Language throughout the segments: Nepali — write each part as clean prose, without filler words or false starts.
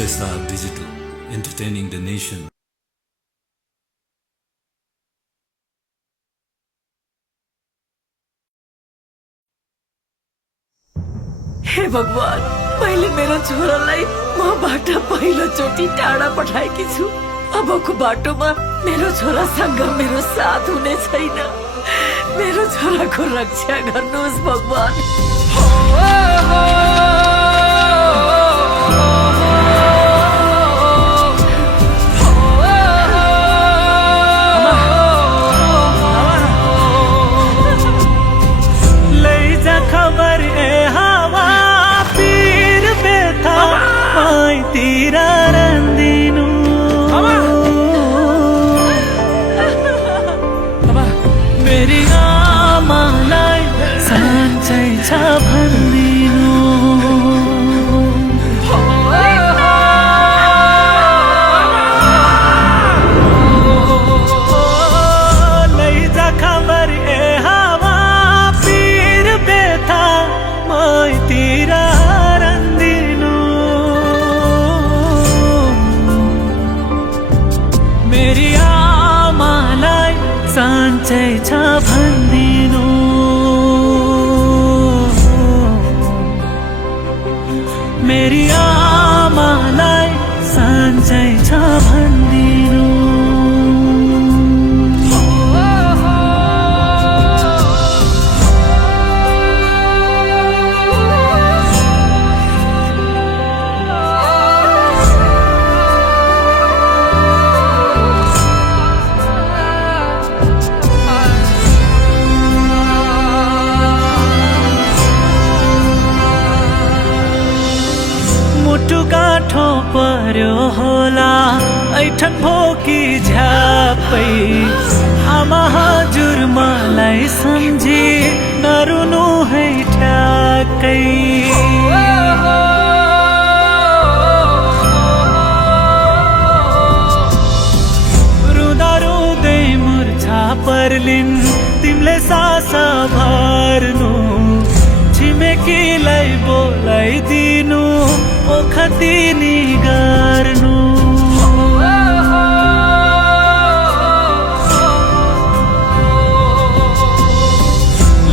OSR Digital, entertaining the nation. हे भगवान, मैले मेरो छोरालाई मबाट पहिलोचोटि टाढा पठाएकी छु। अबको बाटोमा मेरो छोरासँग मेरो साथ हुने छैन। मेरो छोराको रक्षा गर्नुहोस् भगवान। मेरी आमालाई साँच्चै छ भन्दिनु। लैजा खबर ए हावा पीर बेथा मैतिर रन्दिनु। मेरी आमालाई साँच्चै छ भन्दिनु। मेरी आमालाई साँच्चै छ भन्दिनु। मुटु गाँठो पर्यो होला ऐठन भोकी झ्यापै। आमा हजुर मलाई सम्झी नरुनु है ठ्याक्कै। रुँदा रुँदै मुर्छा पर्लिन् तिमीले सासा भर्नु। छिमेकीलाई बोलाइदिनु ओखतिनी गर्नु।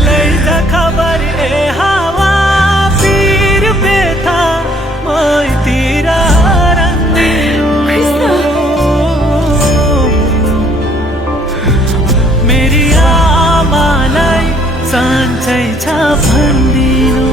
लैजा खबर ए हावा पीर बेथा मैतिर रन्दिनु। मेरी आमालाई साँच्चै छ भन्दिनु।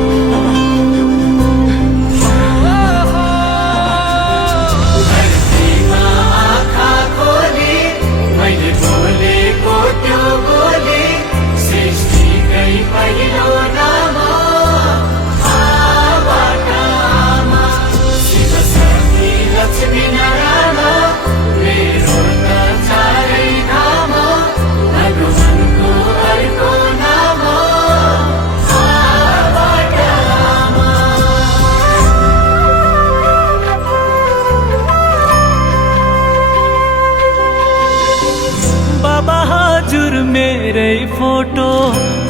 हजुर मेरै फोटो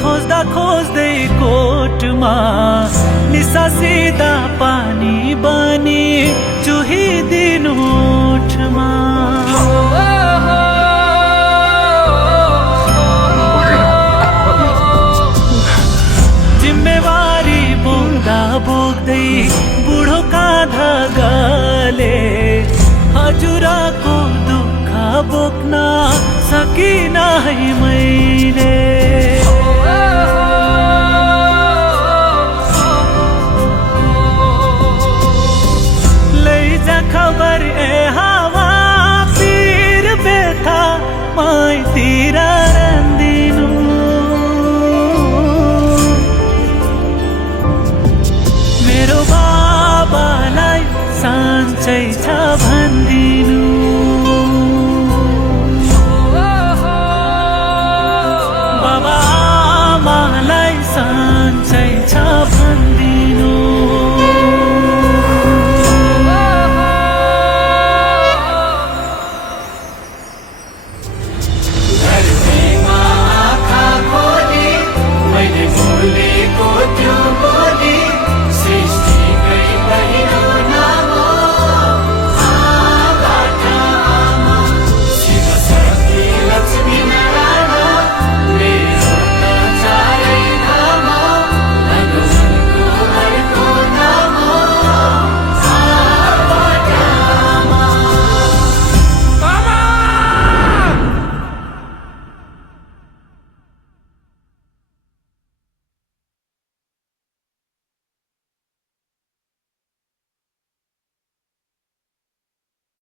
खोज्दा खोज्दै कोटमा निसासिदा पानी बनी चुहिदिनु ओठमा। जिम्मेवारी बोक्दा बोक्दै बुढो काँधा गले हजुरको दुःख बोक्न सकिन है मैले। लैजा खबर ए हावा पीर बेथा मैतिर रन्दिनु। मेरो बाबालाई साँच्चै छ भन्दिनु। बाबा आमालाई साँच्चै छ भन्दिनु।